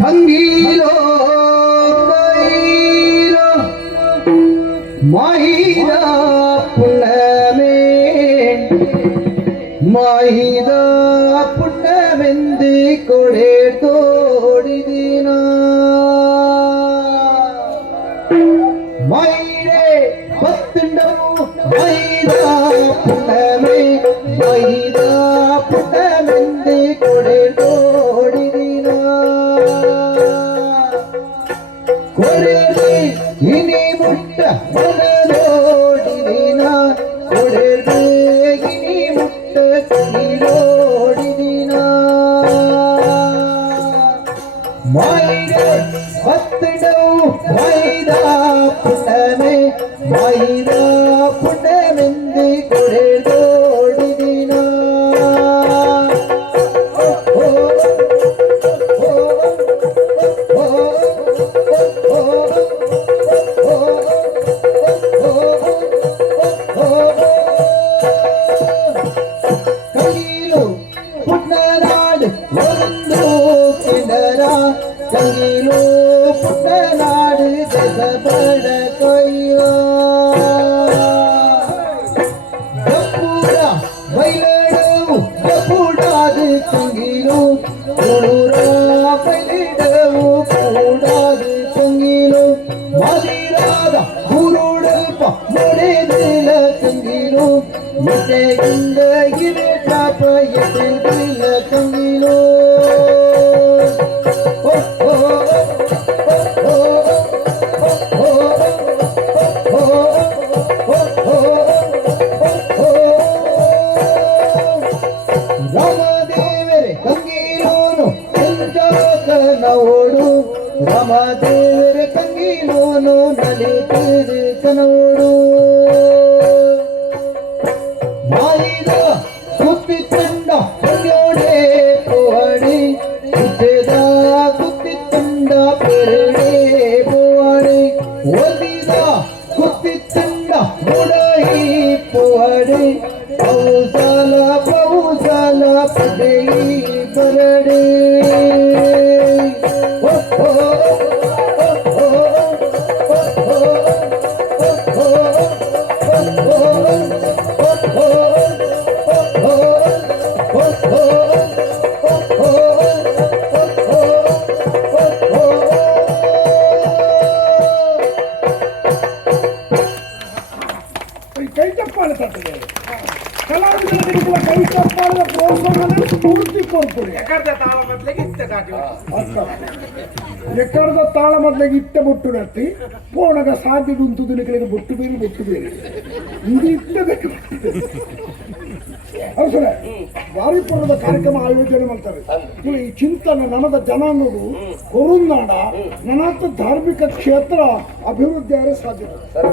கங்கிலோ கைலோ மகிதா புன்னமே. மகிதா புன்னமெந்து கொடே தோடிதினா. மயிலே பத்துண்டமோ மகிதா புன்னமே. மகிதா புன்னமெந்து கொடே ಕೊರೆದೆ ಇನಿ ಮುಟ್ಟ ಮನದೋಡಿದಿನ ಕೊರೆದೆ ಇನಿ ಮುಟ್ಟ ಕೈಲೋಡಿದಿನ ಮೈದ ಹತ್ತಿಡವು ಮೈದ ಪುಟನೆ ಮೈದ ಕಂಗೀಲು ಪುಟ್ಟನಾಡು ಜಗಬಡ ಕೈಯೋ ಗಪ್ಪುಡ ಬೈಲಡವು ಗಪ್ಪುಡಾದು ಕಂಗೀಲು ಕುಳುರ ಬೈಲಿಡವು ಕೂಡಾದು ಕಂಗೀಲು ಮದಿರಾದ ಕುರುಡಲ್ಪ ನಡೆದಿಲ್ಲ ಕಂಗೀಲು ಎದೆಯಿಂದ ಗಿರೆ ಚಾಪ ಎದೆಗಿಲ್ಲ ಕಂಗೀಲು ರಾಮದೇವರೇ ಕಂಗೀಲೋನು ನಲಿತಿರಿ ಕನೋಡು ಮಾಯಿದ ಕುತ್ತಿತ್ತಂಡ ಹೊಂಗ್ಯೋಡೆ ಪೋವಾಡಿ ಕುತ್ತೆದ ಕುತ್ತಿತ್ತಂಡ ಪೆರಡೆ ಪೋವಾಡಿ ಒಲಿದ ಕುತ್ತಿತ್ತಂಡ ಮುಡೈ ಪೋವಾಡಿ ಪೌಸಾಲ ಪೌಸಾಲ ಪಡೆಯಿ ಬರಡೆ ಎಕ್ಕಡದ ತಾಳ ಮೊದಲಿಗೆ ಇಟ್ಟ ಬೊಟ್ಟು ನಟ್ಟಿ ಪೋಣಗ ಸಾಧ್ಯ ಉಂಟು ದಿನಗಳಿಗೆ ಬೊಟ್ಟು ಬೇರೆ ಬೊಟ್ಟು ಬೇರೆ. ಇದು ಇಟ್ಟಬೇಕು ಅವಸರ ವಾರಿಪುರದ ಕಾರ್ಯಕ್ರಮ ಆಯೋಜನೆ ಮಾಡ್ತಾರೆ. ಈ ಚಿಂತನೆ ನನದ ಜನಾಂಗಗಳು ಕೊರುನಾಡ ನನ್ನ ಧಾರ್ಮಿಕ ಕ್ಷೇತ್ರ ಅಭಿವೃದ್ಧಿ ಆದರೆ ಸಾಧ್ಯ.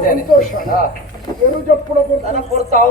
ಸಂತೋಷ. ಏನು ಜಪ್ಪುಡ ನನಗೆ ಕೊಡ್ತಾ.